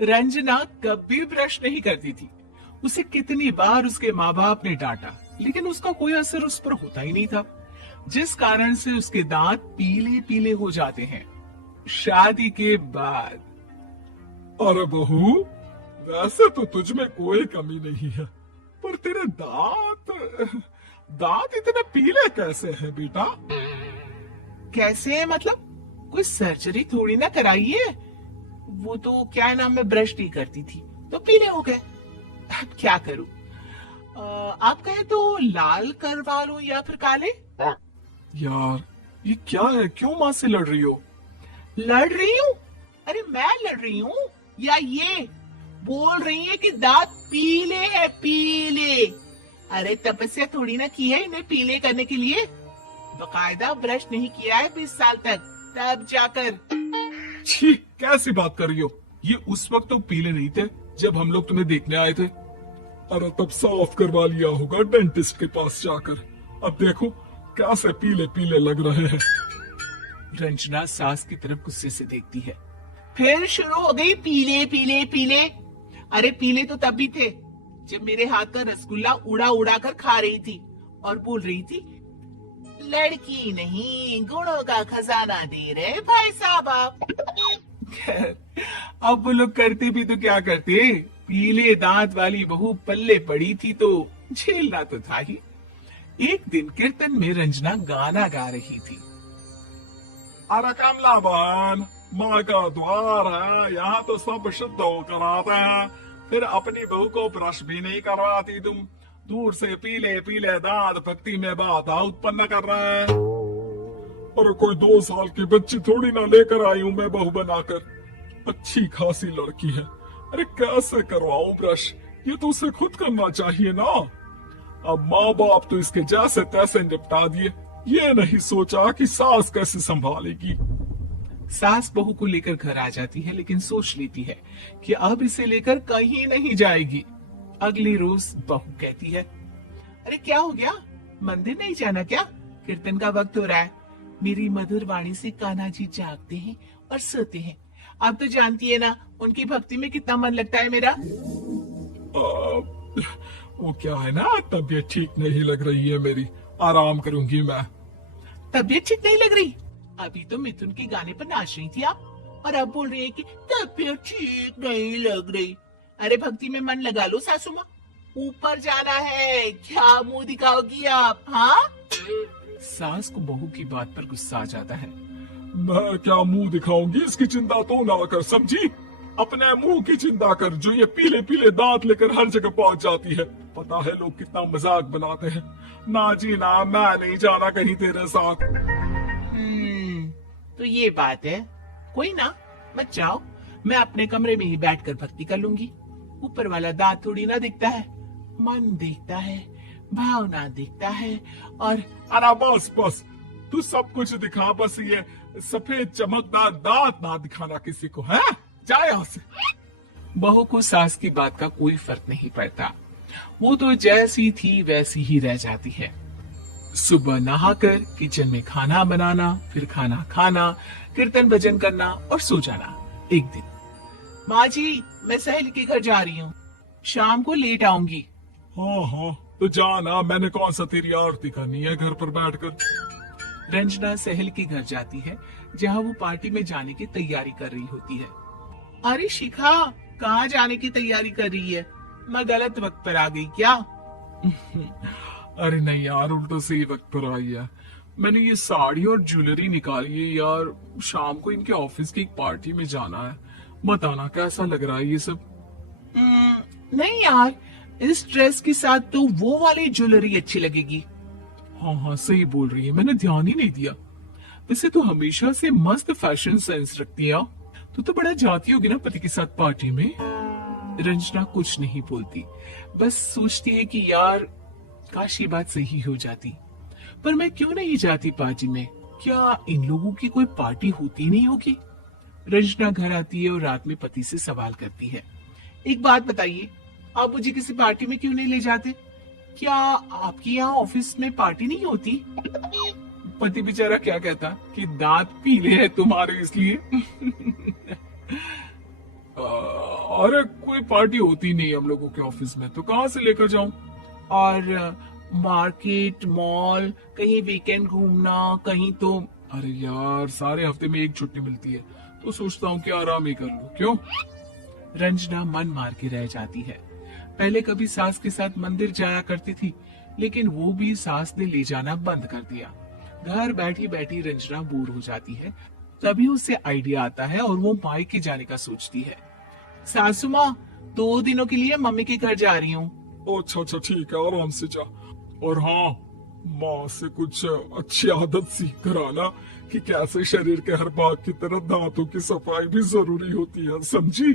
रंजना कभी ब्रश नहीं करती थी। उसे कितनी बार उसके माँ बाप ने डांटा, लेकिन उसका कोई असर उस पर होता ही नहीं था, जिस कारण से उसके दांत पीले पीले हो जाते हैं। शादी के बाद अरे बहू, वैसे तो तुझ में कोई कमी नहीं है, पर तेरे दांत दांत इतने पीले कैसे हैं बेटा? कैसे है मतलब? कोई सर्जरी थोड़ी ना कराई है। वो तो क्या नाम, में ब्रश नहीं करती थी तो पीले हो गए। अब क्या करूं? आप कहे तो लाल करवा लूं या फिर काले? यार ये क्या है, क्यों माँ से लड़ रही हो? लड़ रही हूँ? अरे मैं लड़ रही हूँ या ये बोल रही है कि दांत पीले है, पीले? अरे तपस्या थोड़ी ना की है इन्हें पीले करने के लिए। बकायदा ब्रश नहीं किया है 20 साल तक, तब जाकर। छी, कैसी बात कर रही हो? ये उस वक्त तो पीले नहीं थे जब हम लोग तुम्हें देखने आए थे। अरे तब साफ करवा लिया होगा डेंटिस्ट के पास जाकर। अब देखो कैसे पीले पीले लग रहे हैं। रंजना सास की तरफ गुस्से से देखती है। फिर शुरू हो गई पीले पीले पीले। अरे पीले तो तब भी थे जब मेरे हाथ का रसगुल्ला उड़ा उड़ा कर खा रही थी और बोल रही थी, लड़की नहीं गुणों का खजाना दे रहे भाई साहब आप। खैर, अब वो लोग करते भी तो क्या करते, पीले दांत वाली बहू पल्ले पड़ी थी तो झेलना तो था ही। एक दिन कीर्तन में रंजना गाना गा रही थी। अरे कमला बहन, माँ का द्वार है, यहाँ तो सब शुद्ध होकर आते हैं, फिर अपनी बहू को ब्रश भी नहीं करवाती तुम। दूर से पीले पीले दांत भक्ति में बाधा उत्पन्न कर रहे हैं। और कोई 2 साल की बच्ची थोड़ी ना लेकर आई हूँ मैं बहू बनाकर। अच्छी खासी लड़की है, अरे कैसे करवाऊं ब्रश? ये तो उसे खुद करना चाहिए ना। अब माँ बाप तो इसके जैसे तैसे निपटा दिए, ये नहीं सोचा कि सास कैसे संभालेगी। सास बहू को लेकर घर आ जाती है, लेकिन सोच लेती है कि अब इसे लेकर कहीं नहीं जाएगी। अगली रोज बहू कहती है, अरे क्या हो गया, मंदिर नहीं जाना क्या? कीर्तन का वक्त हो रहा है। मेरी मधुर वाणी से कान्हा जी जागते हैं और सोते हैं। आप तो जानती है ना उनकी भक्ति में कितना मन लगता है मेरा। वो क्या है ना, तबीयत ठीक नहीं लग रही है मेरी, आराम करूंगी मैं। तबीयत ठीक नहीं लग रही? अभी तो मिथुन के गाने पर नाच रही थी आप, और अब बोल रही है कि तबीयत ठीक नहीं लग रही। अरे भक्ति में मन लगा लो सासू माँ, ऊपर जाना है, क्या मुंह दिखाओगी आप? हाँ? सास को बहू की बात पर गुस्सा आ जाता है। मैं क्या मुंह दिखाऊंगी, इसकी चिंता तो ना कर, समझी? अपने मुंह की चिंता कर, जो ये पीले पीले दांत लेकर हर जगह पहुंच जाती है। पता है लोग कितना मजाक बनाते हैं। ना जी ना, मैं नहीं जाना कहीं तेरे साथ। तो ये बात है, कोई ना, मत जाओ, मैं अपने कमरे में ही बैठकर भक्ति कर लूंगी। ऊपर वाला दांत थोड़ी ना दिखता है, मन दिखता है, भावना दिखता है। और अरे बस बस, तू सब कुछ दिखा, बस ये सफेद चमकदार दांत ना दिखाना किसी को, है? जा यहाँ से। बहू को सास की बात का कोई फर्क नहीं पड़ता, वो तो जैसी थी वैसी ही रह जाती है। सुबह नहाकर किचन में खाना बनाना, फिर खाना खाना, कीर्तन भजन करना और सो जाना। एक दिन, माँ जी मैं सहेली के घर जा रही हूँ, शाम को लेट आऊंगी। हाँ हाँ, तो जाना, मैंने कौन सा तेरी आरती करनी है घर पर बैठकर। रंजना सहेली के घर जाती है, जहाँ वो पार्टी में जाने की तैयारी कर रही होती है। अरे शिखा, कहाँ जाने की तैयारी कर रही है? मैं गलत वक्त पर आ गई क्या? अरे नहीं यार, उल्टो सही वक्त पर आई है। मैंने ये साड़ी और ज्वेलरी निकाली है यार, शाम को इनके ऑफिस की एक पार्टी में जाना है। बताना कैसा लग रहा है ये सब? नहीं यार, इस ड्रेस के साथ तो वो वाली ज्वेलरी अच्छी लगेगी। हाँ हाँ सही बोल रही है, मैंने ध्यान ही नहीं दिया। वैसे तो हमेशा से मस्त फैशन सेंस रखती है। तो बड़ा जाती होगी ना पति के साथ पार्टी में। रंजना कुछ नहीं बोलती, बस सोचती है कि यार काश ये बात सही हो जाती, पर मैं क्यों नहीं जाती पार्टी में? क्या इन लोगों की कोई पार्टी होती नहीं होगी? रंजना घर आती है और रात में पति से सवाल करती है, एक बात बताइए, आप मुझे किसी पार्टी में क्यों नहीं ले जाते? क्या आपके यहाँ ऑफिस में पार्टी नहीं होती? पति बेचारा क्या कहता कि दांत पीले हैं तुम्हारे इसलिए। अरे कोई पार्टी होती नहीं हम लोगों के ऑफिस में, तो कहाँ से लेकर जाऊं? और मार्केट, मॉल, कहीं वीकेंड घूमना, कहीं तो। अरे यार, सारे हफ्ते में एक छुट्टी मिलती है, तो सोचता हूँ कि आराम ही कर लूं। क्यों? रंजना मन मार के रह जाती है। पहले कभी सास के साथ मंदिर जाया करती थी, लेकिन वो भी सास ने ले जाना बंद कर दिया। घर बैठी बैठी रंजना बोर हो जाती है। तभी उसे आइडिया आता है और वो मायके जाने का सोचती है। सासू माँ, 2 दिनों के लिए मम्मी के घर जा रही हूँ। अच्छा अच्छा, ठीक है, आराम से जा। और हाँ, माँ से कुछ अच्छी आदत सीख कर आना कि कैसे शरीर के हर भाग की तरह दांतों की सफाई भी जरूरी होती है, समझी?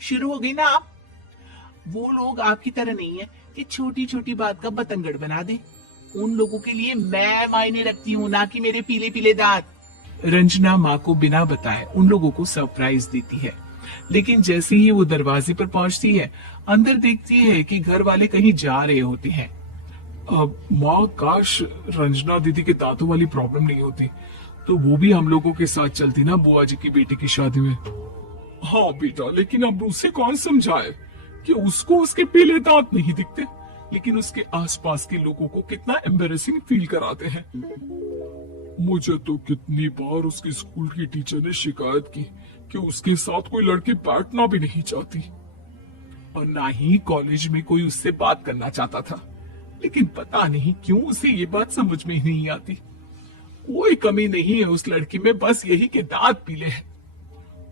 शुरू हो गई ना आप। वो लोग आपकी तरह नहीं है कि छोटी छोटी बात का बतंगड़ बना दे। उन लोगों के लिए मैं मायने रखती हूँ, ना कि मेरे पीले पीले दांत। रंजना माँ को बिना बताए उन लोगों को सरप्राइज देती है, लेकिन जैसे ही वो दरवाजे पर पहुंचती है, अंदर देखती है कि घर वाले कहीं जा रहे होते हैं। अब माँ, काश रंजना दीदी के दांतों वाली प्रॉब्लम नहीं होती, तो वो भी हम लोगों के साथ चलती ना बुआ जी की बेटी की शादी में। हाँ बेटा, लेकिन अब उसे कौन समझाए कि उसको उसके पीले दांत नहीं दिखते, लेकिन उसके आसपास के लोगों को कितना एम्बेरसिंग फील कराते हैं। मुझे तो कितनी बार उसके स्कूल की टीचर ने शिकायत की कि उसके साथ कोई लड़की बैठना भी नहीं चाहती, और ना ही कॉलेज में कोई उससे बात करना चाहता था। लेकिन पता नहीं क्यों उसे ये बात समझ में ही नहीं आती। कोई कमी नहीं है उस लड़की में, बस यही कि दांत पीले हैं।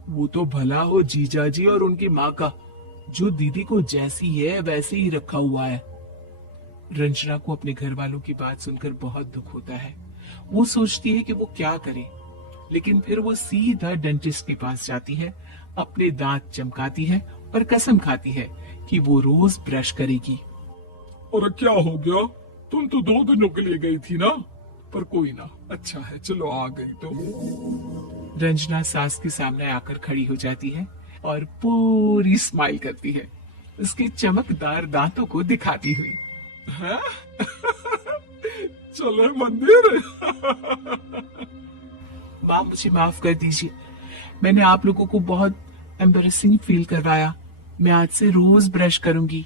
वो तो भला हो जीजा जी और उनकी माँ का, जो दीदी को जैसी है वैसे ही रखा हुआ है। रंजना को अपने घर वालों की बात सुनकर बहुत दुख होता है। वो सोचती है कि वो क्या करे, लेकिन फिर वो सीधा डेंटिस्ट के पास जाती है, अपने दांत चमकाती है और कसम खाती है कि वो रोज ब्रश करेगी। और क्या हो गया? तुम तो 2 दिनों के लिए गई थी ना? पर कोई ना, अच्छा है, चलो आ गई तो। रंजना सास के सामने आकर खड़ी हो जाती है और पूरी स्माइल करती है, उसके चमकदार दांतों को दिखाती हुई। है? चले मंदिर। माँ, मुझे माफ कर दीजिए, मैंने आप लोगों को बहुत एम्बैरेसिंग फील करवाया। मैं आज से रोज ब्रश करूंगी।